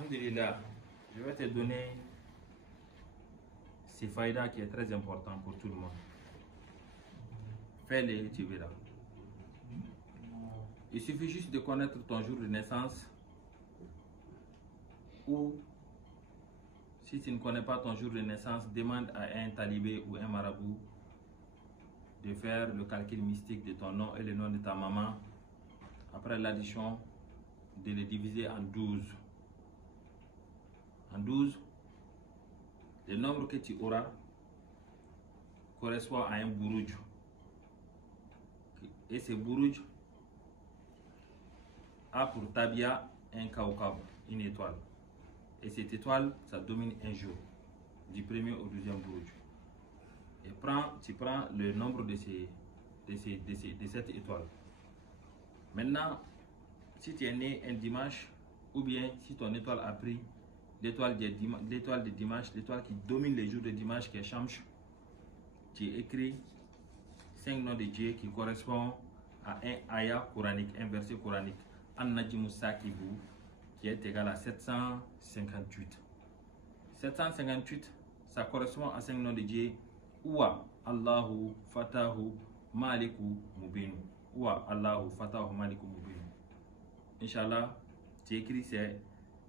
Alhamdulillah, je vais te donner ces faïdas qui est très important pour tout le monde. Fais-les et tu verras. Il suffit juste de connaître ton jour de naissance ou si tu ne connais pas ton jour de naissance, demande à un talibé ou un marabout de faire le calcul mystique de ton nom et le nom de ta maman. Après l'addition, de les diviser en 12. En 12, le nombre que tu auras correspond à un bourouj. Et ce bourouj a pour tabia un kaukab, une étoile. Et cette étoile, ça domine un jour, du premier au deuxième bourouj. Et tu prends le nombre de cette étoile. Maintenant, si tu es né un dimanche, ou bien si ton étoile a pris l'étoile de dimanche, l'étoile qui domine les jours de dimanche, qui est Shamsh, tu écris 5 noms de Dieu qui correspondent à un ayah coranique, un verset coranique, An-Najmu Sakibu, qui est égal à 758. 758, ça correspond à 5 noms de Dieu, Ouwa, Allahu, Fatahu, Maliku, Mubinu. Ouwa, Allahu, Fatahu, Maliku, Mubinu. Inch'Allah, tu écris ces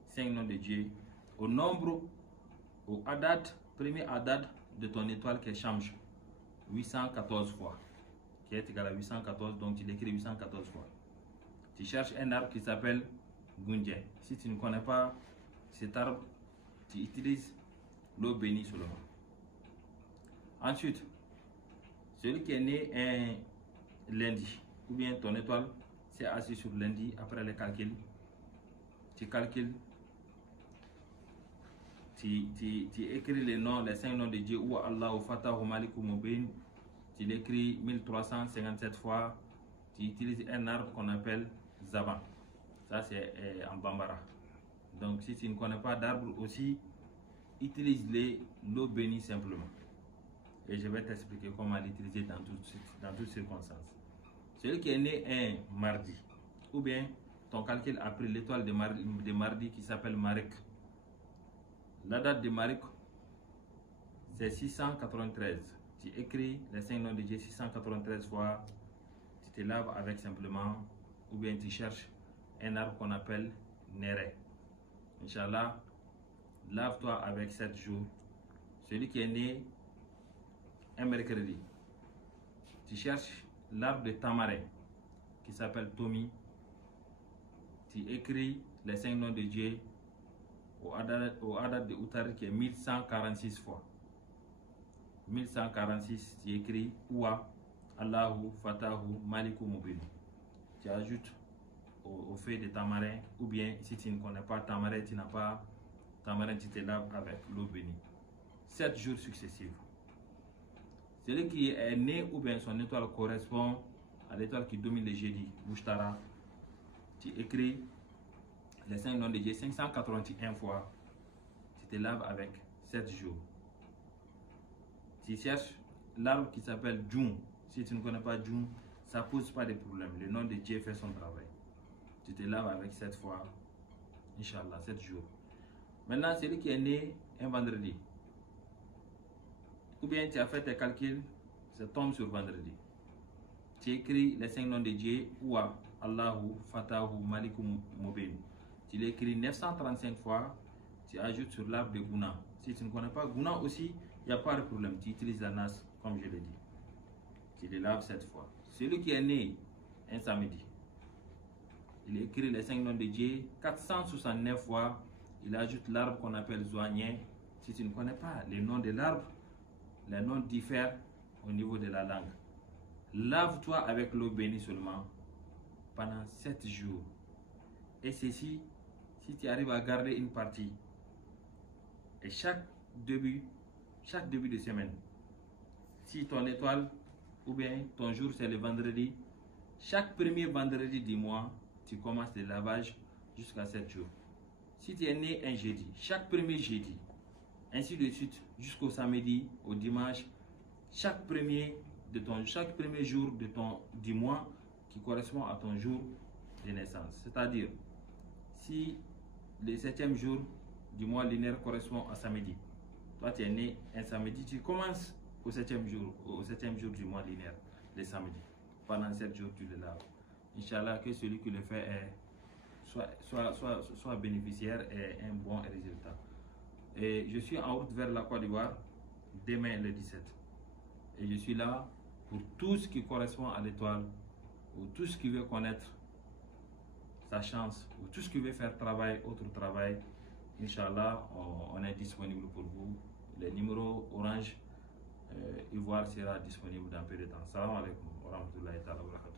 5 noms de Dieu au nombre, au Adad, premier Adad de ton étoile qui est Shamsh, 814 fois, qui est égal à 814, donc tu l'écris 814 fois. Tu cherches un arbre qui s'appelle Gunje. Si tu ne connais pas cet arbre, tu utilises l'eau bénie seulement. Ensuite, celui qui est né un lundi, ou bien ton étoile s'est assise sur lundi, après le calcul, tu calcules, tu écris les noms, les 5 noms de Dieu, ou Allah, ou Fatah, ou Malik, ou Mubin, tu l'écris 1357 fois, tu utilises un arbre qu'on appelle Zaban. Ça c'est en Bambara. Donc si tu ne connais pas d'arbre aussi, utilise l'eau bénie simplement. Et je vais t'expliquer comment l'utiliser dans toutes circonstances. Celui qui est né un mardi, ou bien ton calcul a pris l'étoile de mardi qui s'appelle Marek. La date de Marek, c'est 693. Tu écris les 5 noms de Dieu 693 fois, tu te laves avec simplement, ou bien tu cherches un arbre qu'on appelle Nere. Inch'Allah, lave-toi avec 7 jours. Celui qui est né un mercredi, tu cherches l'arbre de tamarin qui s'appelle Tomi. Tu écris les 5 noms de Dieu au Adad de Outar qui est 1146 fois. 1146, tu écris Ouwa, Allahu, Fatahu, Maliku, Mubinu. Tu ajoutes au fait de tamarin, ou bien si tu ne connais pas tamarin, tu n'as pas tamarin, tu te laves avec l'eau bénie. 7 jours successifs. Celui qui est né ou bien son étoile correspond à l'étoile qui domine le jeudi, Bushtara. Tu écris les 5 noms de Dieu 581 fois. Tu te laves avec 7 jours. Tu cherches l'arbre qui s'appelle Djoum. Si tu ne connais pas Djoum, ça ne pose pas de problème. Le nom de Dieu fait son travail. Tu te laves avec 7 fois. Inch'Allah, 7 jours. Maintenant, celui qui est né un vendredi, ou bien tu as fait tes calculs, ça tombe sur vendredi. Tu écris les 5 noms de Dieu, Ouwa, Allahu, Fatahu, Maliku, Mubin. Tu l'écris 935 fois, tu ajoutes sur l'arbre de Gouna. Si tu ne connais pas Gouna aussi, il n'y a pas de problème, tu utilises la nas, comme je l'ai dit. Tu les laves 7 fois. Celui qui est né un samedi, il écrit les 5 noms de Dieu 469 fois, il ajoute l'arbre qu'on appelle Zoanien. Si tu ne connais pas les noms de l'arbre, les noms diffèrent au niveau de la langue. Lave-toi avec l'eau bénie seulement pendant 7 jours. Et ceci, si tu arrives à garder une partie, et chaque début de semaine, si ton étoile ou bien ton jour c'est le vendredi, chaque premier vendredi du mois, tu commences le lavage jusqu'à 7 jours. Si tu es né un jeudi, chaque premier jeudi, ainsi de suite jusqu'au samedi, au dimanche, chaque premier jour du mois qui correspond à ton jour de naissance. C'est-à-dire, si le 7e jour du mois lunaire correspond à samedi. Toi, tu es né un samedi, tu commences au 7e jour du mois lunaire, le samedi. Pendant 7 jours, tu le laves. Inch'Allah, que celui qui le fait soit bénéficiaire et un bon résultat. Et je suis en route vers la Côte d'Ivoire demain le 17. Et je suis là pour tout ce qui correspond à l'étoile, ou tout ce qui veut connaître sa chance, ou tout ce qui veut faire travail, autre travail. Inch'Allah, on est disponible pour vous. Le numéro Orange Ivoire sera disponible dans peu de temps. Salam alaikum wa rahmatullahi wa barakatuh.